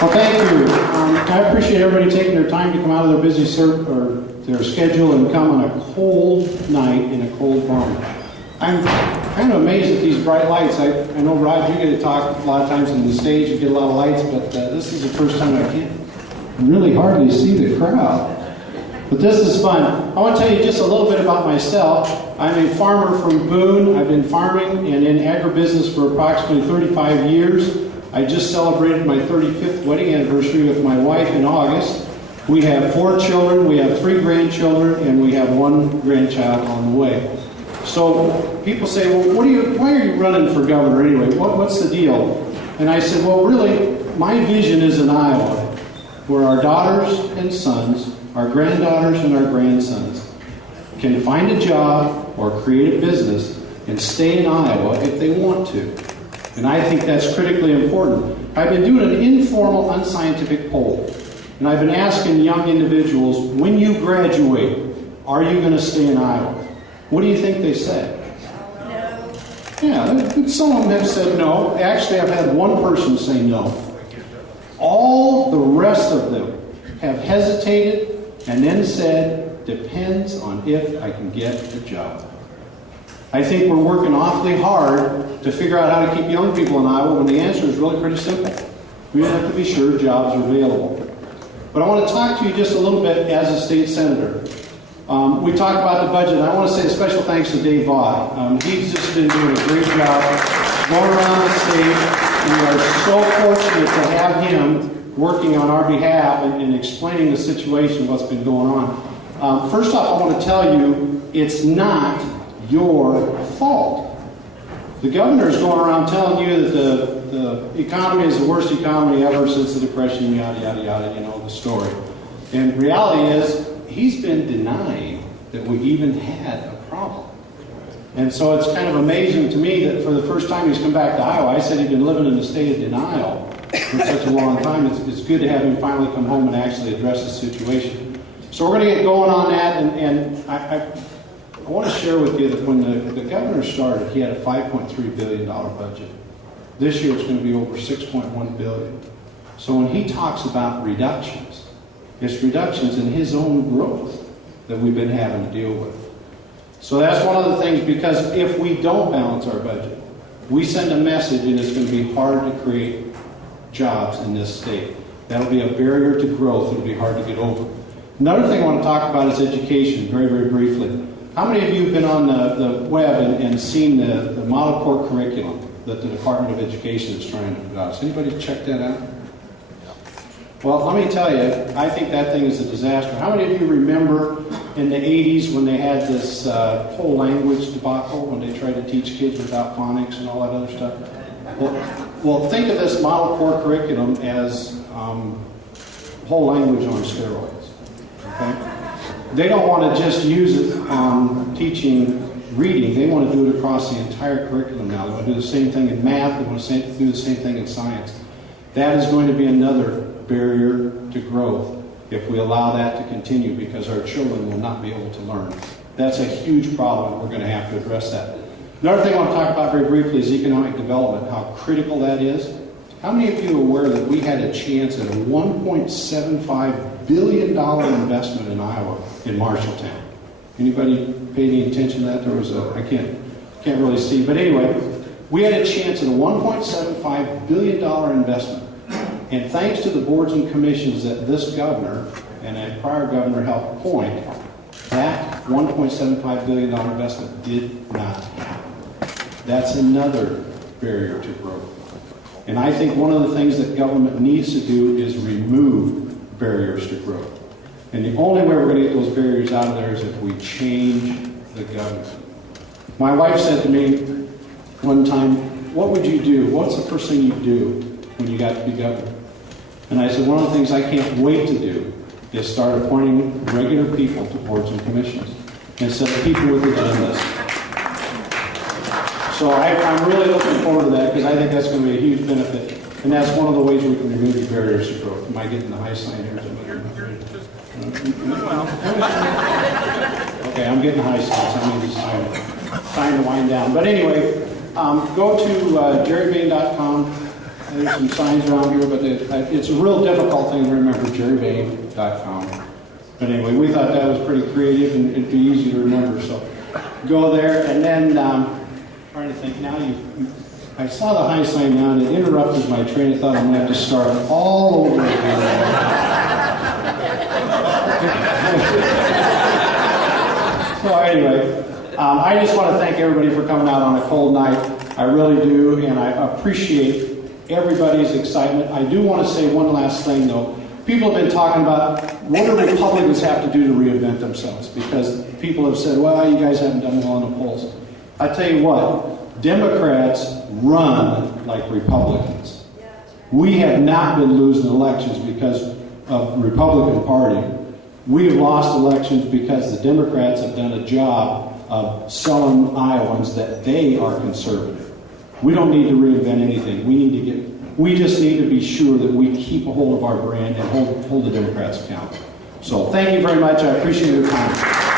Well, thank you. I appreciate everybody taking their time to come out of their busy their schedule and come on a cold night in a cold barn. I'm kind of amazed at these bright lights. I know, Rod, you get to talk a lot of times on the stage, you get a lot of lights, but this is the first time I can't really hardly see the crowd. But this is fun. I want to tell you just a little bit about myself. I'm a farmer from Boone. I've been farming and in agribusiness for approximately 35 years. I just celebrated my 35th wedding anniversary with my wife in August. We have 4 children, we have 3 grandchildren, and we have 1 grandchild on the way. So people say, well, why are you running for governor anyway? What's the deal? And I said, well, really, my vision is in Iowa, where our daughters and sons, our granddaughters and our grandsons can find a job or create a business and stay in Iowa if they want to. And I think that's critically important. I've been doing an informal, unscientific poll. And I've been asking young individuals, when you graduate, are you going to stay in Iowa? What do you think they said? No. Yeah, some of them have said no. Actually, I've had one person say no. All the rest of them have hesitated and then said, depends on if I can get a job. I think we're working awfully hard to figure out how to keep young people in Iowa when the answer is really pretty simple. We have to be sure jobs are available. But I want to talk to you just a little bit as a state senator. We talked about the budget. I want to say a special thanks to Dave Vaught. He's just been doing a great job going around the state. And we are so fortunate to have him working on our behalf and explaining the situation, what's been going on. First off, I want to tell you, it's not your fault. The governor is going around telling you that the economy is the worst economy ever since the Depression, yada, yada, yada, you know the story. And reality is, he's been denying that we even had a problem. And so it's kind of amazing to me that for the first time he's come back to Iowa. I said he'd been living in a state of denial for such a long time. It's good to have him finally come home and actually address the situation. So we're going to get going on that, and I want to share with you that when the governor started, he had a $5.3 billion budget. This year it's going to be over $6.1 billion. So when he talks about reductions, it's reductions in his own growth that we've been having to deal with. So that's one of the things, because if we don't balance our budget, we send a message and it's going to be hard to create jobs in this state. That'll be a barrier to growth. It'll be hard to get over. Another thing I want to talk about is education, very, very briefly. How many of you have been on the web and seen the model core curriculum that the Department of Education is trying to put out? Has anybody checked that out? Well, let me tell you, I think that thing is a disaster. How many of you remember in the 80s when they had this whole language debacle, when they tried to teach kids without phonics and all that other stuff? Well, think of this model core curriculum as whole language on steroids. Okay? They don't want to just use it on teaching reading. They want to do it across the entire curriculum now. They want to do the same thing in math. They want to do the same thing in science. That is going to be another barrier to growth if we allow that to continue, because our children will not be able to learn. That's a huge problem. We're going to have to address that. Another thing I want to talk about very briefly is economic development, how critical that is. How many of you are aware that we had a chance at a $1.75 billion investment in Iowa, in Marshalltown? Anybody pay any attention to that? There was I can't really see, but anyway, we had a chance at a $1.75 billion investment. And thanks to the boards and commissions that this governor and a prior governor helped appoint, that $1.75 billion investment did not happen. That's another barrier to growth. And I think one of the things that government needs to do is remove barriers to growth. And the only way we're going to get those barriers out of there is if we change the government. My wife said to me one time, what would you do? What's the first thing you'd do when you got to be governor? And I said, one of the things I can't wait to do is start appointing regular people to boards and commissions instead of people with agendas. So I'm really looking forward to that, because I think that's going to be a huge benefit. And that's one of the ways we can remove the barriers to growth. Am I getting the high sign here? Okay, I'm getting high signs. I mean, it's time to wind down. But anyway, go to jerrybehn.com. There's some signs around here, but it's a real difficult thing to remember, jerrybehn.com. But anyway, we thought that was pretty creative and it'd be easy to remember. So go there, and then trying to think now. I saw the high sign now, and it interrupted my train of thought. I'm going to have to start all over again. So anyway, I just want to thank everybody for coming out on a cold night. I really do, and I appreciate everybody's excitement. I do want to say one last thing, though. People have been talking about what do Republicans have to do to reinvent themselves, because people have said, well, you guys haven't done well in the polls. I tell you what, Democrats run like Republicans. We have not been losing elections because of the Republican Party. We have lost elections because the Democrats have done a job of selling Iowans that they are conservative. We don't need to reinvent anything. We just need to be sure that we keep a hold of our brand and hold the Democrats accountable. So thank you very much. I appreciate your time.